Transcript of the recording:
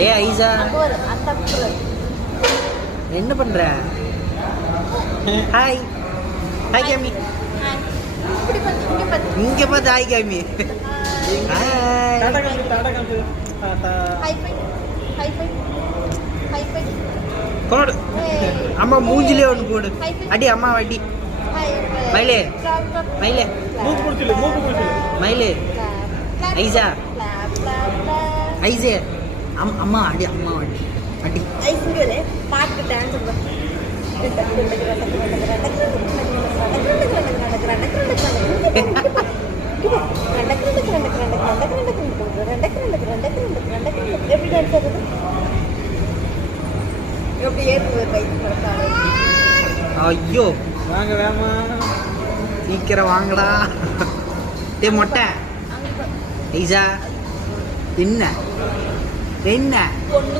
ஏ ஐசா என்ன பண்ற? ஹாய் ஹாய் காமி. இங்க பார்த்து ஹாய் காமி. போடு அம்மா மூஞ்சிலே ஒன்று போடு. அடி அம்மா அடி. மயிலே மயிலே மயிலே ஐசா ஐசே அம்மா அடி அம்மா அடி அடி. பாட்டு டான்ஸ் எப்படி டான்ஸ் ஆகுது? எப்படி ஏற்று பைக் ஐயோ வாங்க வேமா சீக்கிரம் வாங்கடா. டே மொட்டை ஐசா என்ன என்ன பொண்ணு